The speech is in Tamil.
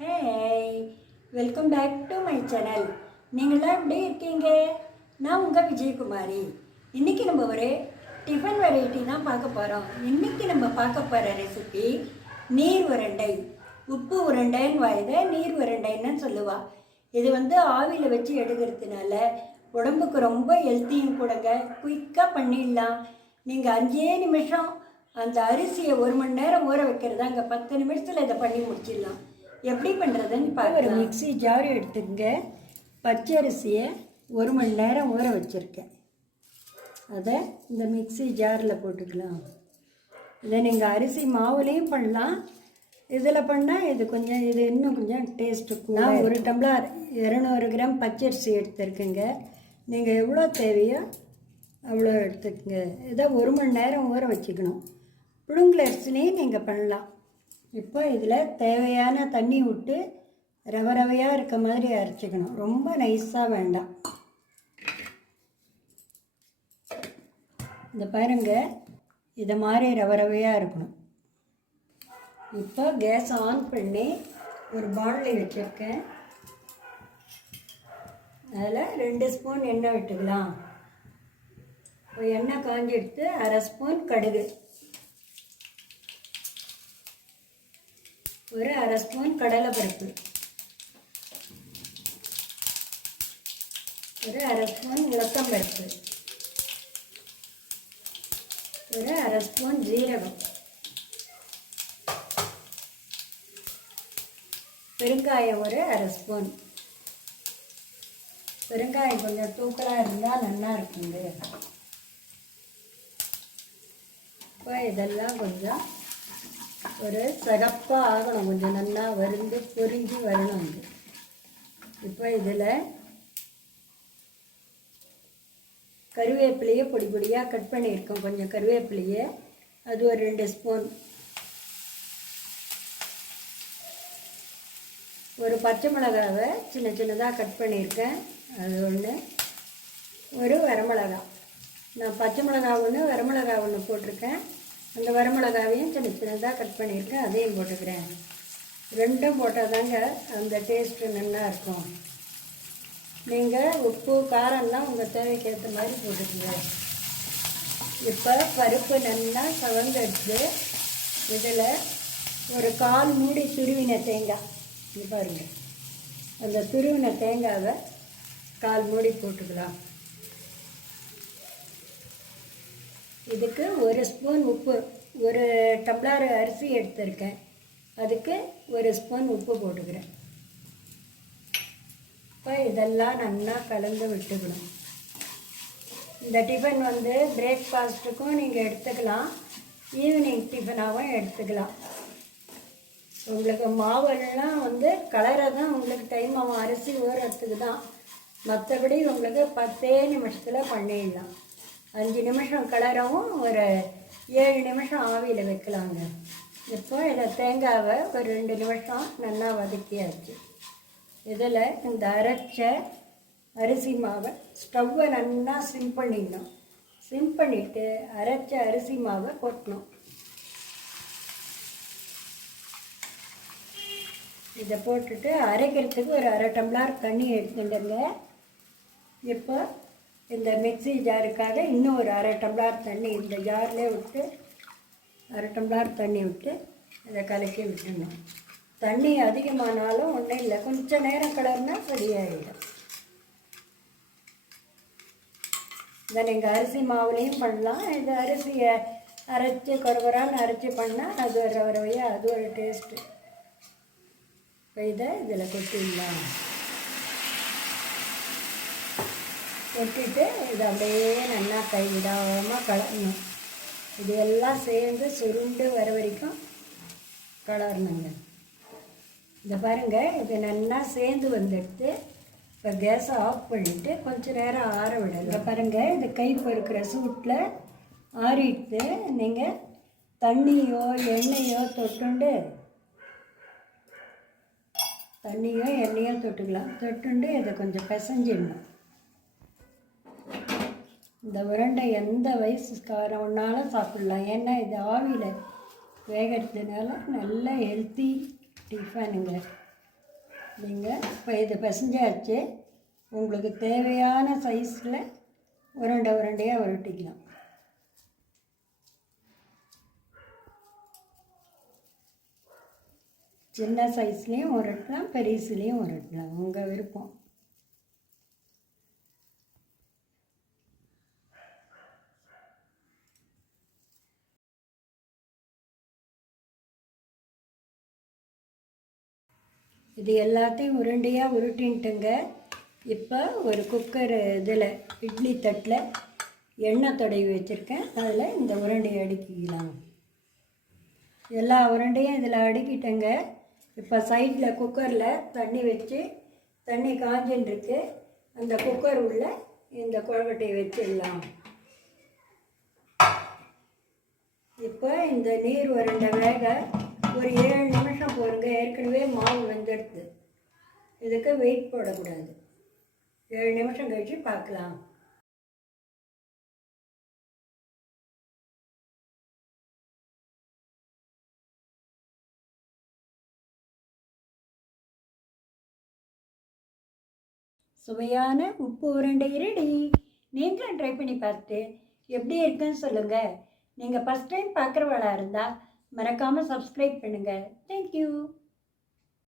Hey, welcome back to my channel. நீங்களாம் எப்படி இருக்கீங்க? நான் உங்கள் விஜயகுமாரி. இன்றைக்கி நம்ம ஒரு டிஃபன் வெரைட்டி தான் பார்க்க போகிறோம். இன்றைக்கி நம்ம பார்க்க போகிற ரெசிபி நீர் உருண்டை. உப்பு உருண்டைன்னு வாய்தை நீர் உருண்டைன்னு சொல்லுவாள். இது ஆவியில் வச்சு எடுக்கிறதுனால உடம்புக்கு ரொம்ப ஹெல்த்தியும் கூடங்க. குயிக்காக பண்ணிடலாம். நீங்கள் 5 நிமிஷம் அந்த அரிசியை 1 மணி நேரம் ஊற வைக்கிறதாங்க. 10 நிமிஷத்தில் இதை பண்ணி முடிச்சிடலாம். எப்படி பண்ணுறதுன்னு பார்க்க ஒரு மிக்ஸி ஜார் எடுத்துங்க. பச்சை அரிசியை 1 மணி நேரம் ஊற வச்சுருக்கேன். அதை இந்த மிக்ஸி ஜாரில் போட்டுக்கலாம். இதை நீங்கள் அரிசி மாவுலேயும் பண்ணலாம். இதில் பண்ணால் இது இன்னும் கொஞ்சம் டேஸ்ட்டு. நான் 1 டம்ளர் 200 கிராம் பச்சரிசி எடுத்துருக்கேங்க. நீங்கள் எவ்வளோ தேவையோ அவ்வளோ எடுத்துக்கங்க. இதை 1 மணி நேரம் ஊற வச்சுக்கணும். புழுங்கல் அரிசிலையும் நீங்கள் பண்ணலாம். இப்போ இதில் தேவையான தண்ணி விட்டு ரவை ரவையாக இருக்க மாதிரி அரைச்சிக்கணும். ரொம்ப நைஸாக வேண்டாம். இந்த பாருங்க, இதை மாதிரி ரவை ரவையாக இருக்கணும். இப்போ கேஸ் ஆன் பண்ணி ஒரு பாட்டில் வச்சுருக்கேன். அதில் 2 ஸ்பூன் எண்ணெய் விட்டுக்கலாம். இப்போ எண்ணெய் காஞ்சி எடுத்து 1/2 ஸ்பூன் கடுகு, ஒரு 1/2 ஸ்பூன் கடலைப்பருப்பு, ஒரு 1/2 ஸ்பூன் உளுத்தம்பருப்பு, ஒரு 1/2 ஸ்பூன் ஜீரகம், பெருங்காயம் ஒரு 1/2 ஸ்பூன். பெருங்காயம் கொஞ்சம் தூக்கலாக இருந்தால் நல்லா இருக்குங்க. இப்போ இதெல்லாம் கொஞ்சம் ஒரு சிகப்பாக ஆகணும். கொஞ்சம் நல்லா வருந்து பொரிஞ்சு வரணும். இப்போ இதில் கருவேப்பிலையை பொடி பொடியாக கட் பண்ணியிருக்கோம். கொஞ்சம் கருவேப்பிலையை அது ஒரு 2 ஸ்பூன், ஒரு பச்சை மிளகாவை சின்ன சின்னதாக கட் பண்ணியிருக்கேன் அது ஒன்று, ஒரு வரமிளகா. நான் பச்சை மிளகா ஒன்று வரமிளகா ஒன்று போட்டிருக்கேன். அந்த வரமிளகாவையும் சின்ன சின்னதாக கட் பண்ணியிருக்கேன், அதையும் போட்டுக்கிறேன். 2ம் போட்டால் தாங்க அந்த டேஸ்ட்டு நல்லா இருக்கும். நீங்கள் உப்பு காரம்லாம் உங்கள் தேவைக்கு ஏற்ற மாதிரி போட்டுக்கங்க. இப்போ பருப்பு நல்லா சவந்தெடுத்து இதில் ஒரு 1/4 மூடி துருவின தேங்காய், இது பாருங்கள், அந்த துருவின தேங்காவை 1/4 மூடி போட்டுக்கலாம். இதுக்கு 1 ஸ்பூன் உப்பு, 1 டம்ளர் அரிசி எடுத்திருக்கேன், அதுக்கு 1 ஸ்பூன் உப்பு போட்டுக்கிறேன். இப்போ இதெல்லாம் நல்லா கலந்து விட்டுக்கணும். இந்த டிஃபன் பிரேக்ஃபாஸ்ட்டுக்கும் நீங்கள் எடுத்துக்கலாம், ஈவினிங் டிஃபனாகவும் எடுத்துக்கலாம். உங்களுக்கு மாவெல்லாம் கலரை தான் உங்களுக்கு டைம் ஆகும், அரிசி ஊறத்துக்கு தான். மற்றபடி உங்களுக்கு 10 நிமிஷத்தில் பண்ணிடலாம். 5 நிமிஷம் கலரவும் ஒரு 7 நிமிஷம் ஆவியில் வைக்கலாங்க. இப்போ இதில் தேங்காவை ஒரு 2 நிமிஷம் நல்லா வதக்கியாச்சு. இதில் இந்த அரைச்ச அரிசி மாவை ஸ்டவ்வை நல்லா சிம் பண்ணிடணும். சிம் பண்ணிவிட்டு அரைச்ச அரிசி மாவை கொட்டணும். இதை போட்டுட்டு அரைக்கிறதுக்கு ஒரு 1/2 டம்ளர் தண்ணி எடுத்துட்டுங்க. இப்போ இந்த மிக்ஸி ஜாருக்காக இன்னும் ஒரு 1/2 டம்ளர் தண்ணி இந்த ஜார்லேயே விட்டு 1/2 டம்ளர் தண்ணி விட்டு இதை கலக்கி விட்டுடணும். தண்ணி அதிகமானாலும் ஒன்றும் இல்லை, கொஞ்சம் நேரம் கலர்னா சரியாயிடும். இதை நீங்கள் அரிசி மாவுலேயும் பண்ணலாம். இந்த அரிசியை அரைச்சி கொரகொரான்னு அரைச்சி பண்ணால் அது ஒரு ரவையாக அது ஒரு டேஸ்ட்டு. இப்போ இதை இதில் கொட்டிடலாம். கொட்டிட்டு இது அப்படியே நல்லா கைவிடாமல் கலரணும். இது எல்லாம் சேர்ந்து சுருண்டு வர வரைக்கும் கலரணுங்க. இதை பாருங்கள், இது நல்லா சேர்ந்து வந்துடுத்து. இப்போ கேஸை ஆஃப் பண்ணிவிட்டு கொஞ்சம் நேரம் ஆற விடலாம். பாருங்கள், இந்த கை பொறுக்கிற சூட்டில் ஆறிட்டு நீங்கள் தண்ணியோ எண்ணெயோ தொட்டுண்டு தொட்டுக்கலாம். தொட்டுண்டு இதை கொஞ்சம் பிசைஞ்சிடணும். இந்த உருண்டை எந்த வயசுக்காரனாலும் சாப்பிட்லாம். ஏன்னா இது ஆவியில் வேகிறதுனால நல்ல ஹெல்த்தி டிஃபனுங்க. நீங்கள் இப்போ இது பிசைஞ்சாச்சு. உங்களுக்கு தேவையான சைஸில் உருண்டை உருண்டையாக உருட்டிக்கலாம். சின்ன சைஸ்லேயும் உருட்டலாம், பெருசுலேயும் உருட்டலாம், உங்கள் விருப்பம். இது எல்லாத்தையும் உருண்டையாக உருட்டின்ட்டுங்க. இப்போ ஒரு குக்கர் இதில் இட்லி தட்டில் எண்ணெய் தடவி வச்சுருக்கேன். அதில் இந்த உருண்டையை அடுக்கிக்கலாம். எல்லா உருண்டையும் இதில் அடுக்கிட்டேங்க. இப்போ சைடில் குக்கரில் தண்ணி வச்சு, தண்ணி காஞ்சின்ட்டுருக்கு. அந்த குக்கர் உள்ள இந்த கொழுக்கட்டையை வச்சிடலாம். இப்போ இந்த நீர் உருண்டை வேக ஒரு 7 நிமிஷம் போருங்க. ஏற்கனவே மாவு வெந்துடுது. இதுக்கு வெயிட் போடக்கூடாது. 7 நிமிஷம் கழிச்சு பார்க்கலாம். சுவையான உப்பு உருண்டை ரெடி. நீங்களும் ட்ரை பண்ணி பார்த்து எப்படி இருக்குன்னு சொல்லுங்கள். நீங்கள் ஃபஸ்ட் டைம் பார்க்குறவளாக இருந்தால் மறக்காமல் சப்ஸ்கிரைப் பண்ணுங்கள். தேங்க்யூ.